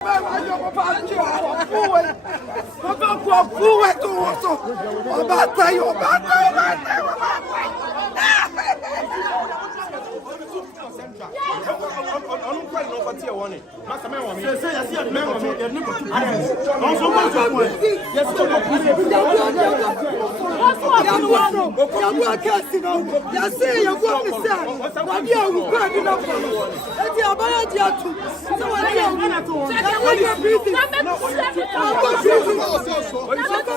What is up?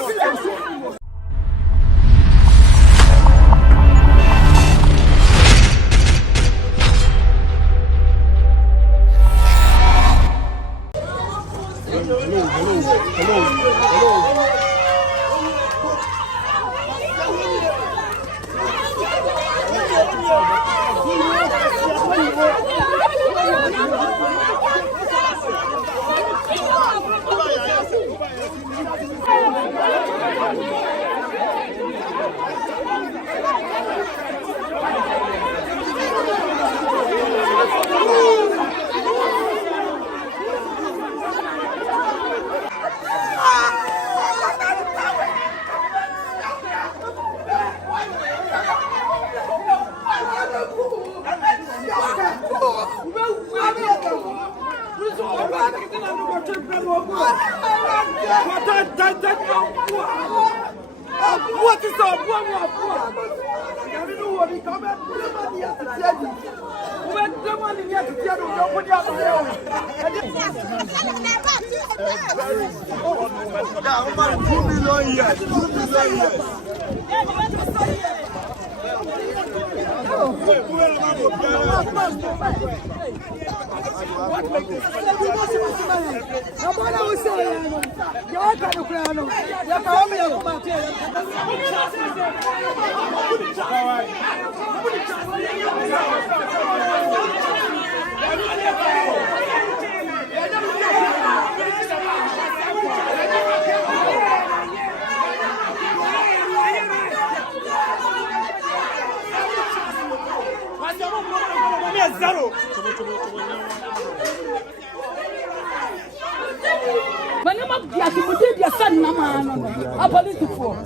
When I'm up here, you did your son, Mamma. I believe it for.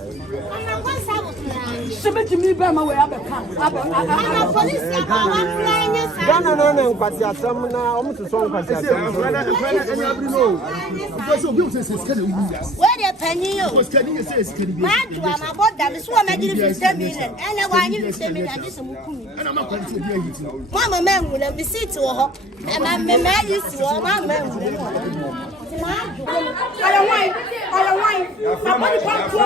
Submit to me by my way up a camp. I'm a police. No, but you're some now almost a song. Where the penny was getting a says, Maadwoa, bought them, so I'm making $7 and I want you to send me and this. And I'm not going to hear you. Mamma, man, will be seated to her, and my man used to all my man. I don't want. I want to back to a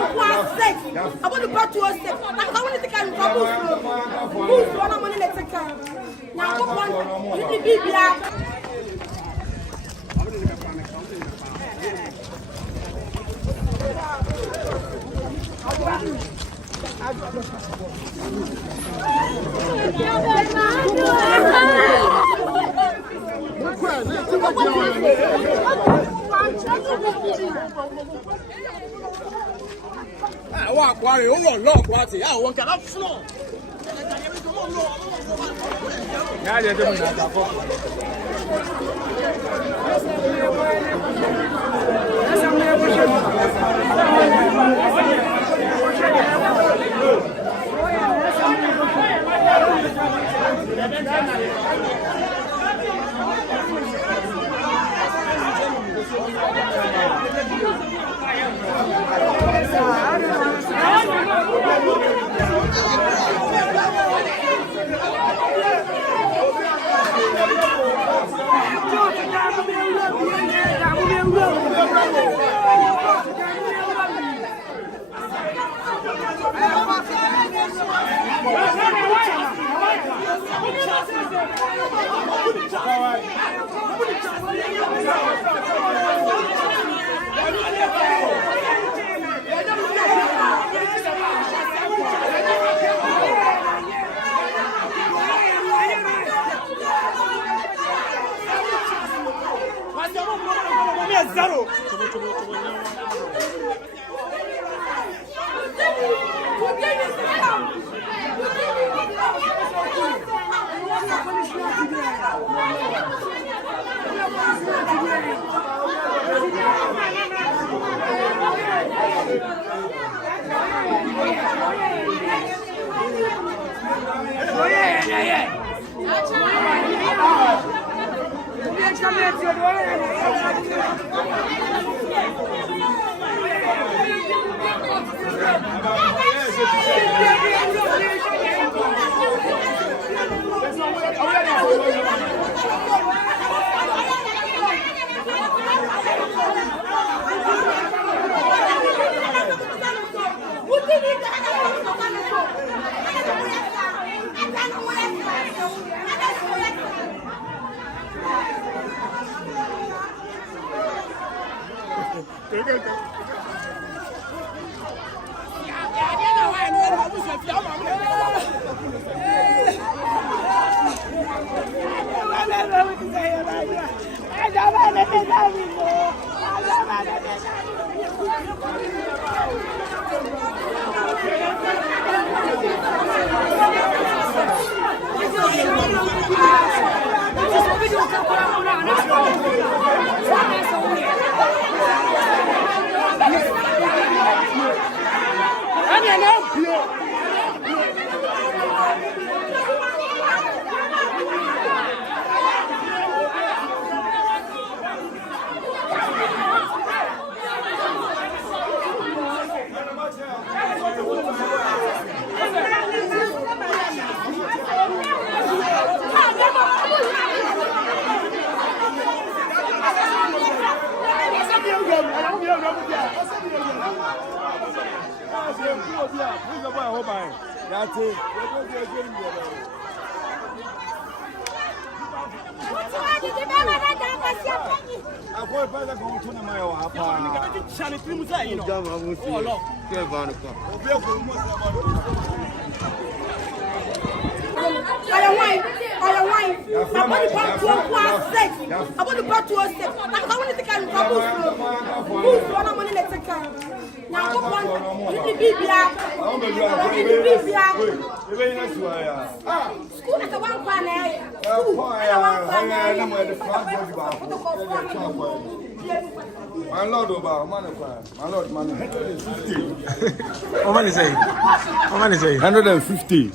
sex. I want to back to a sex. I want to take a couple. Who's one of the next time? Now, come on, you can be black. I walk worry over lock what I want to floor. Yeah, they're doing that. My lord, my lord, 150. How many say? How many say? 150.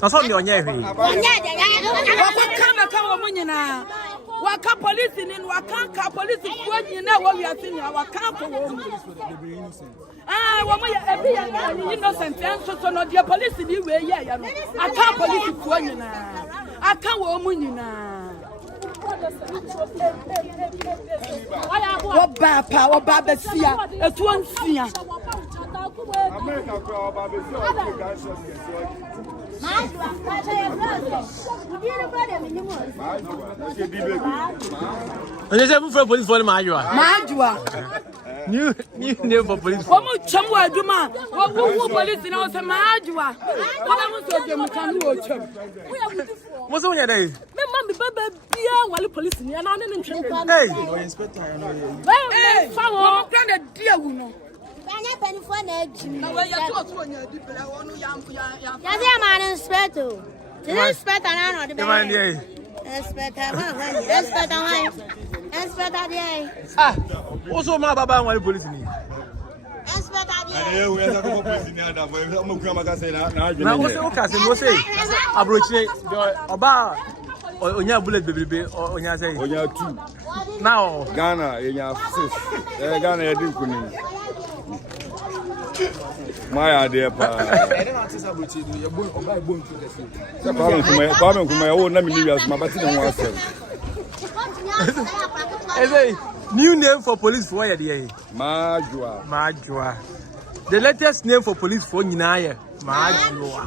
That's what me on your head. Waka police in Waka police you know what we are seeing our camp. Innocent answer to not your police in the way. I can't police for you now. I can't woman now. What Baba, what Baba Sia, at one Sia. Police for Maadwoa. New name for police. What much somewhere do man? What police in our Maadwoa? What I want to do, what's on your day? Mamma, while the police in the Hey, follow, granted, dear woman. also my Baba while police in Onya bullet baby onya say Onya 2 now Ghana onya 6 Ghana e dey kunu my idea pa e dey not sabotage do you oba e bon to the sea come come ya wo na me lias ma bati na ho asem Hey New name for police for where they Maadwoa. Maadwoa. The latest name for police for Ninaye. Maadwoa.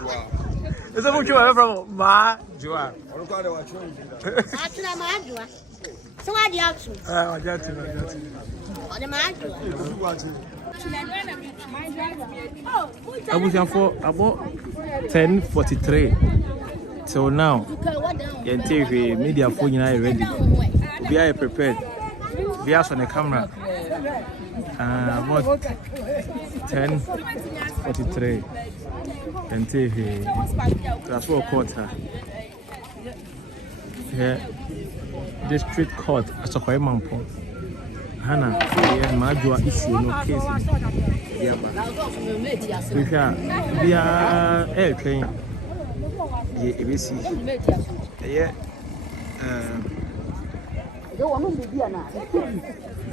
It's a much from Maadwoa. Maadwoa. So what do you have to? Oh, that's it. The Maadwoa. I was here for about 10:43 till now. The TV media phone are ready. We are prepared. We are on the camera. About 10:43. And TV. That's 4 quarter. Here, district court. As a Mampo. Hannah, Maadwoa issue no case. We are airplane. ABC.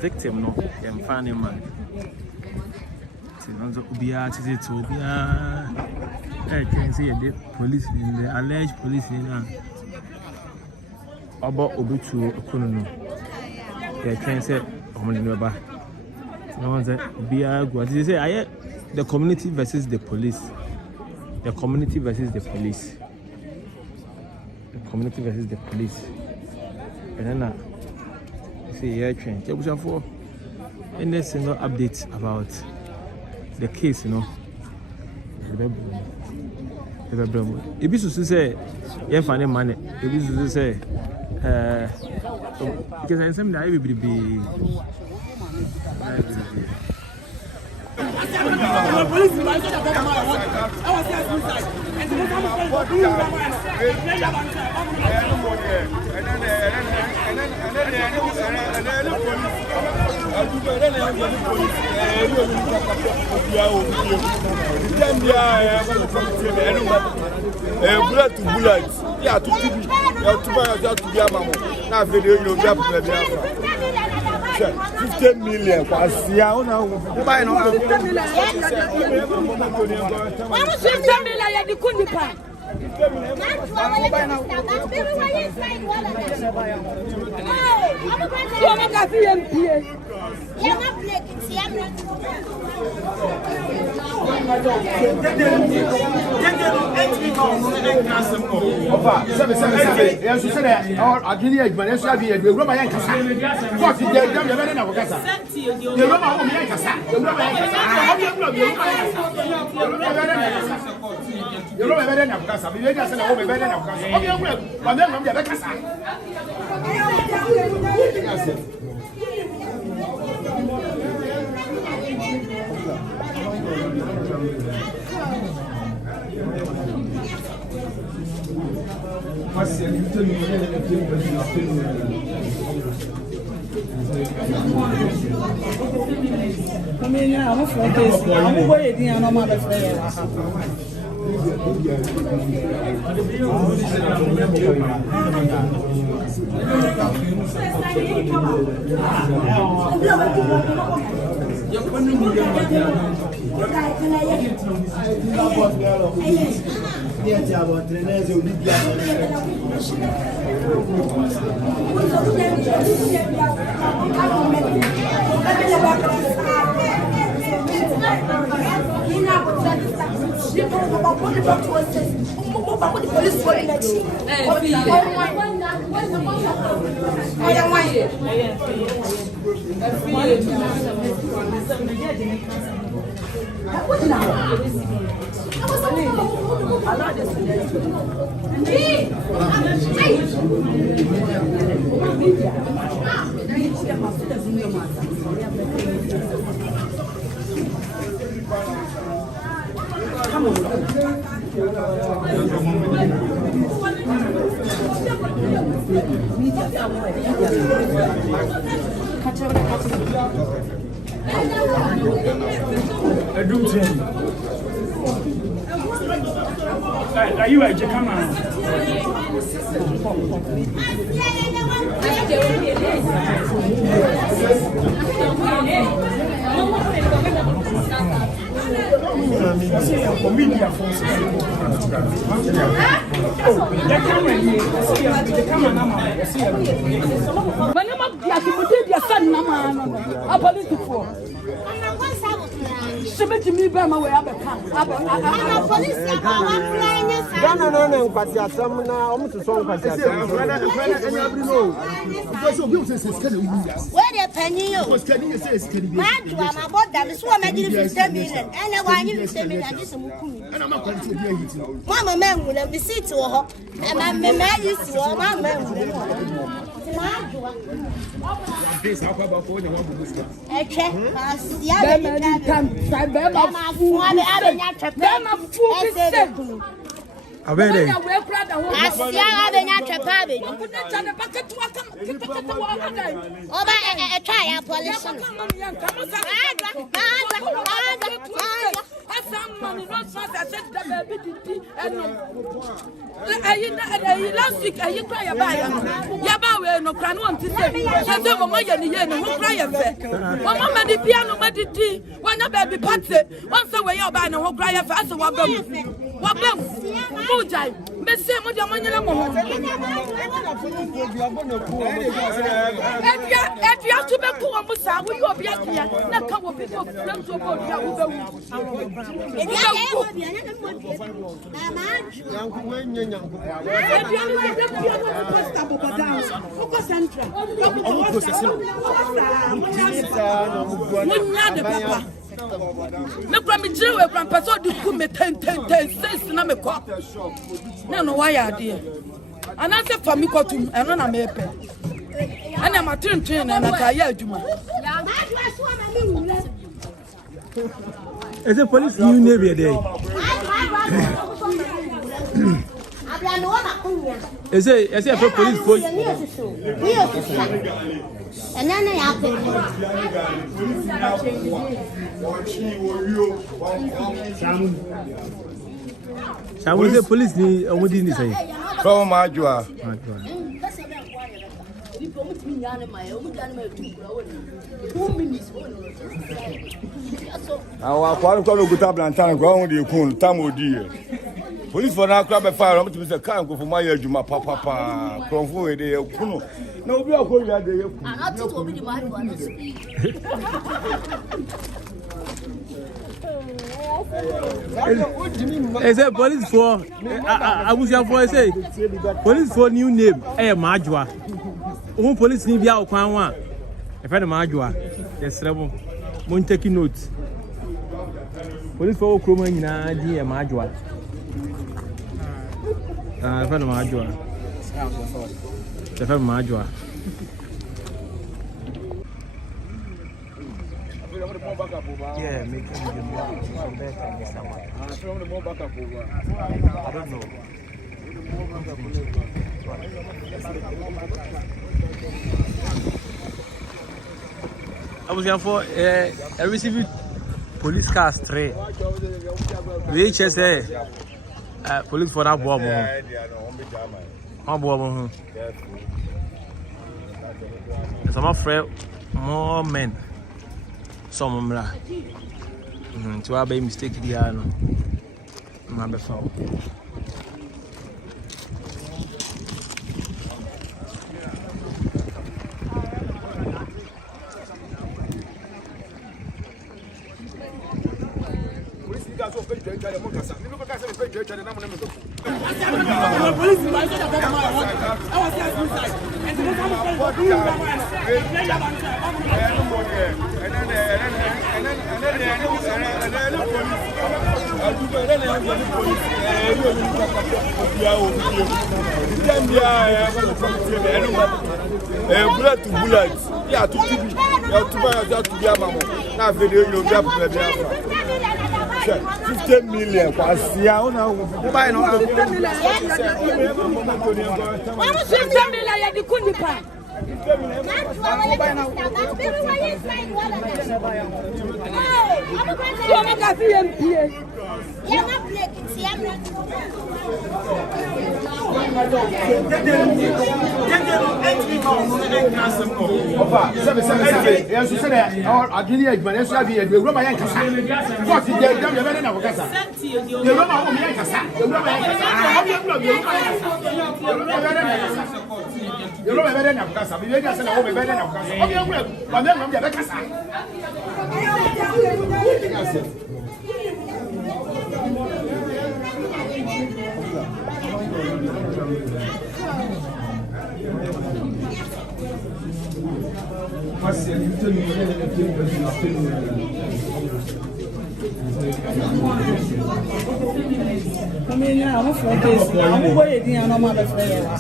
Victim no, funny man. Airplane say the police in the alleged police in about Obutu Okuno. Airplane say no one said, they say, the community versus the police. The community versus the police. The community versus the police. And then, you see, yeah, train. For any single update about the case, you know. If you say, yeah, funny money. If you say, because I said that everybody be. Bullet to bullet. Yeah, to be. To be a mamma. Now, video you get 15 million. Was yeah, no. Buy no. 15 million. You couldn't pay. Are you a camera? send no man. A police for. Somebody me by my way up. I'm a police. No, but you are some now almost a song. Where the penny was getting Maadwoa, my boy, that is what I did in 10 million, and I want you to send me like this. And I'm not going to be Mamma man will have visit to her, and my man used to all my man. Last week, I cry about Yabawe, no cranon to say, so my yen, who cry a fair. Mamma, the piano, my tea, one of baby party, once away your band, who cry a fast, what them, Mojai, Messi, Mojamania. If you have to be poor, Musa, we will be at here, not come with people from so me jiro from person do ku me 10 cents na me kwa na no why ade and I say for me ko tum eno na me pe ana ma train na na ka ya aduma is the police new navy there is it for police force and then I have Someone say police ni what did he say? From Adwoa. Our quality go to Blantan ground the kun tamodi. Police for now grab a fire to Mr. Kan go for my Juma papa from where they kuno. No we are going there. I'm not to be the maadwoa to speak. Is it police for I was here for say police for new name maadwoa. Who police ni bia okwan wa e fe na maadwoa yes rebo mon take note police for okroma nyina di maadwoa e fe na maadwoa e fe maadwoa yeah make him better this time I don't know I was here for I received police cars 3. VHS police for that bomb. Some afraid more men. Some to have a mistake here. No, foul. Bullet to bullet. Yeah, to be. To be a mamma. Now, video you grab 50 million. Buy no 50 million. 50 million the kundipa. You know better than Casa. We just said I better than Casa. But then I'm the Casa. I mean, I'm afraid I'm waiting on my mother's prayer.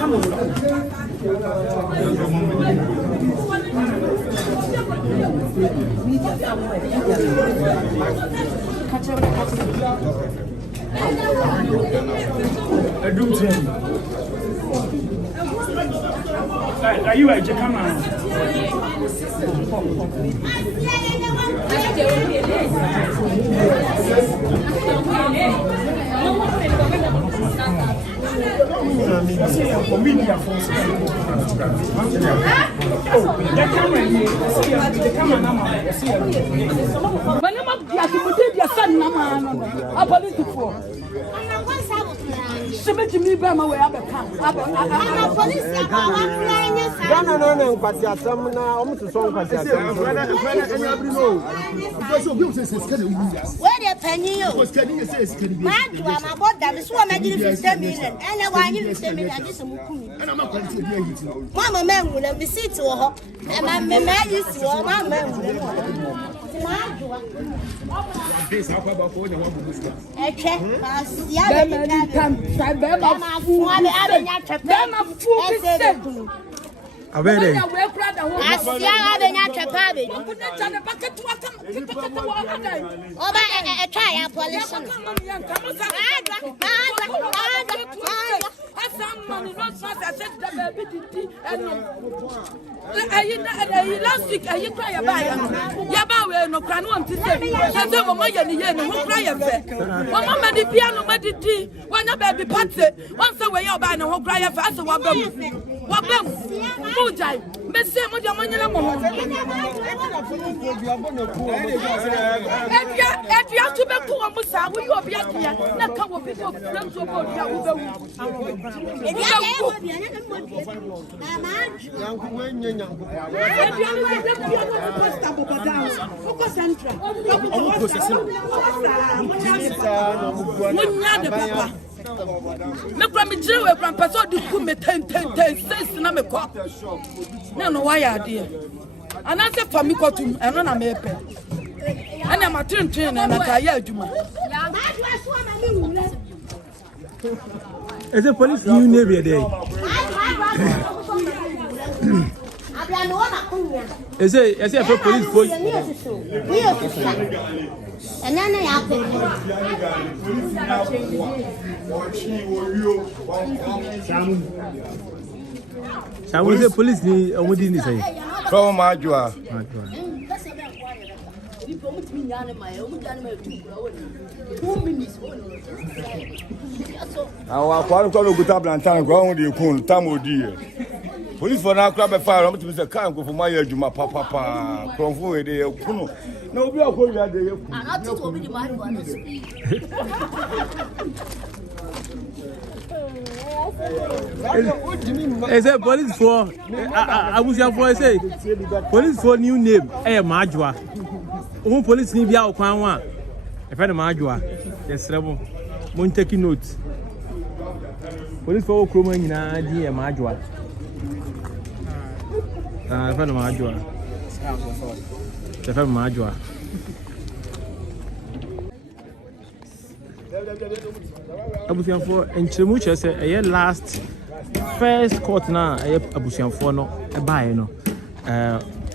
Come on. Are you a camera? Last week, I cry about Yabawe, no cranon to say, who cry a fair. One moment, the piano, but the tea, one a baby party, once away, you're buying a whole cry a fast. What them? Mujai, Miss Sam, what your money. If you have to be poor, Musa, will you be here? Not come with people, them so good. Look from me, Joe, Grandpa, so do you me 10 cents in a cup? No, why are dear? And I said for me, got him, and then I'm a pen. And I'm a train and I tired you. Is the police new name a day? Is it a police voice? And then I have Shall we say police need a wooden say? From Adwoa. Our quality good up and time ground you cool, Tamo dear. Police for now crab a fire, I'm to Mr. Khan go for my Juma papa, Kronfu, they are Kuno. No, we are going at the not to open the mind. Is a police for I was your voice say police for new name maadwoa. Who police need your Kwanwa? A friend of maadwoa. Yes, Rebel. Won't take notes. Police for Kroma in a dear maadwoa. friend maadwoa. The friend maadwoa. Abusianfo enchiremu che say e last first court na e abusianfo no e baaye no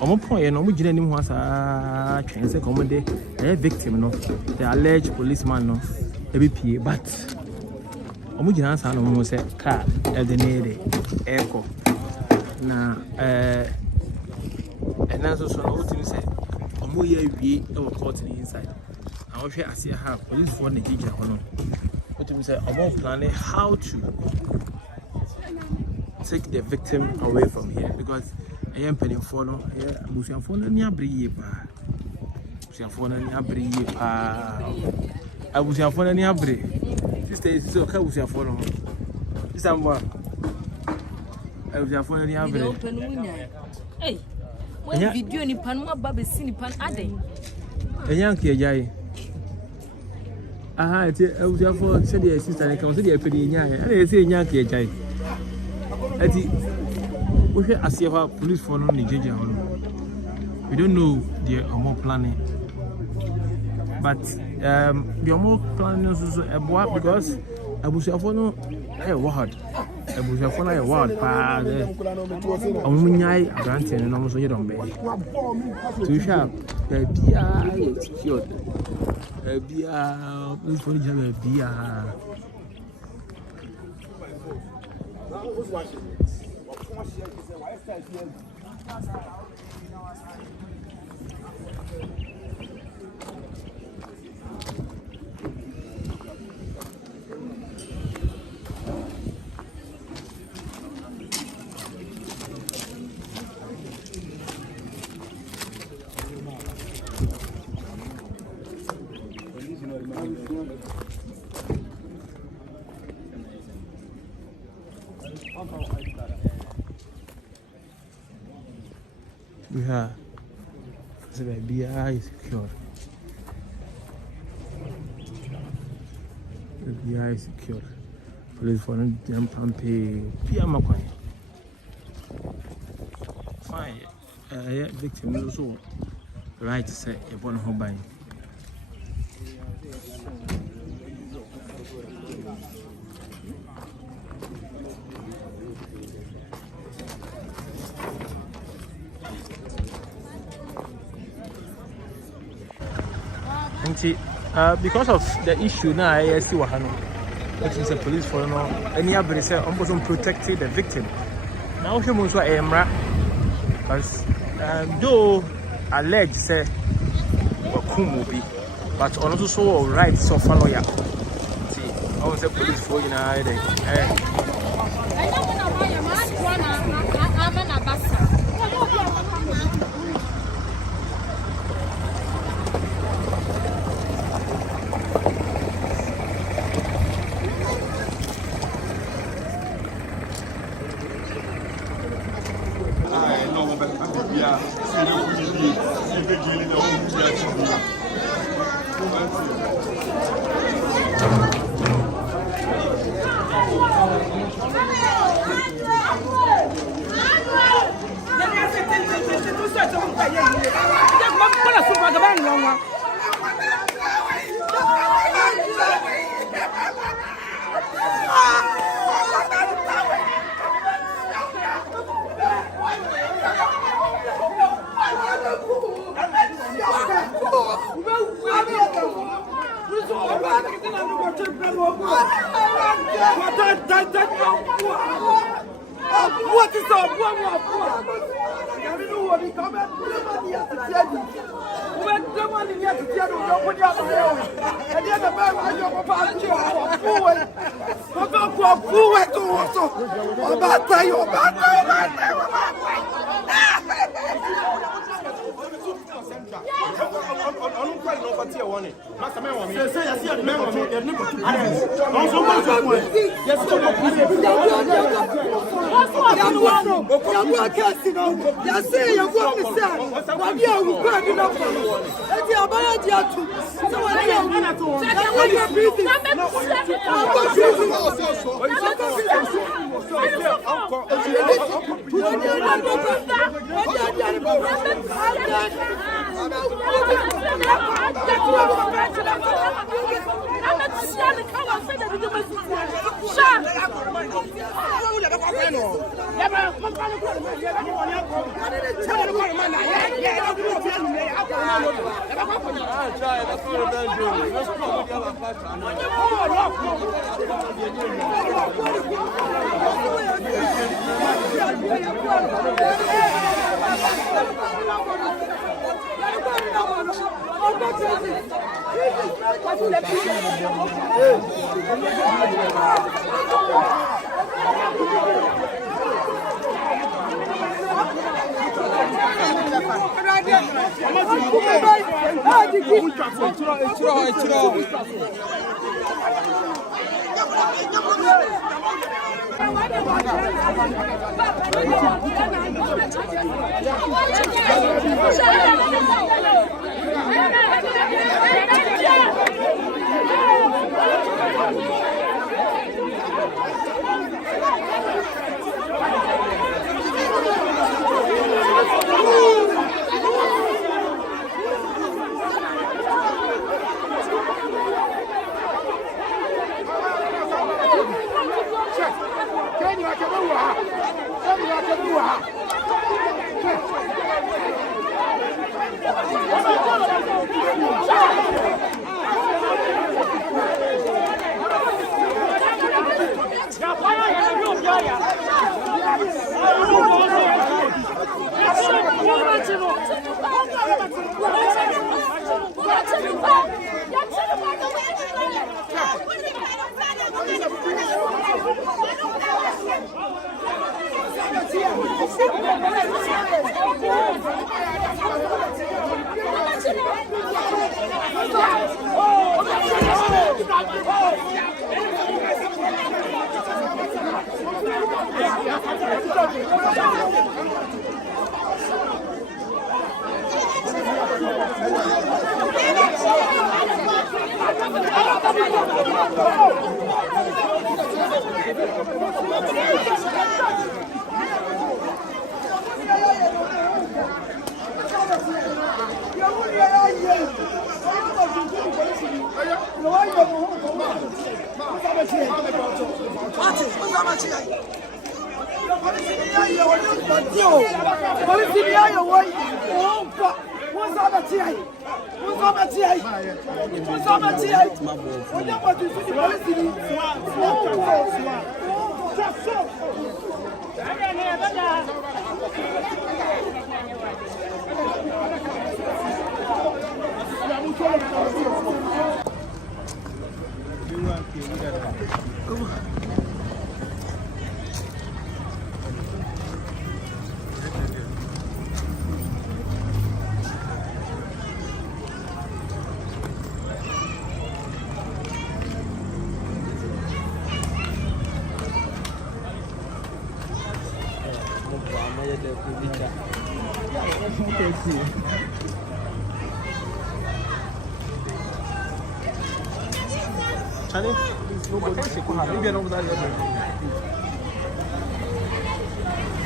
omo point no mo gina nim ho asa twen say komo de e victim no the alleged policeman no e be pie but omo gina asa no mo say car e de ne eko na and also so no to say omo ye wie e wo court ni inside I want to see how police for the gig no. But we say I'm planning how to take the victim away from here because I am paying for no. Busian for no near brie pa. Busian for no near brie pa. I busian for no near brie. This is so okay. Busian for no. This am what. I busian for no near brie. Hey, when video ni pan mo ba be si ni pan ade. Enyan ke jai. Aha, it's a for said the sister and come to the penny. And they say Yankee. We hear as if police for no Nigeria. We don't know they are more planning, but they are more planning also Adwoa because Abusiafono a word. Abusiafono a word. Omunyai granted and almost you don't be too sharp. The PI is secured. Please for the beer. We have the BI is secure. The BI is secure. Police for no jump and pay. Fine. Victim also right to say a born home buying. Because of the issue now, I see what which is a police for no any other say almost protected the victim. Now she must say emra because though alleged say kumubi, but also so right so follow ya. See, I was a police for you now. What is up?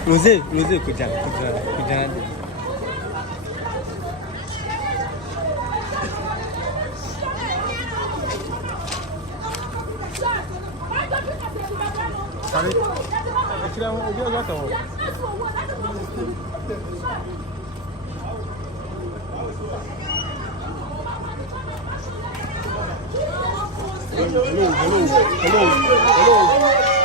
Rosé, kuja. Sorry. Actually, I'm going to go. Hello.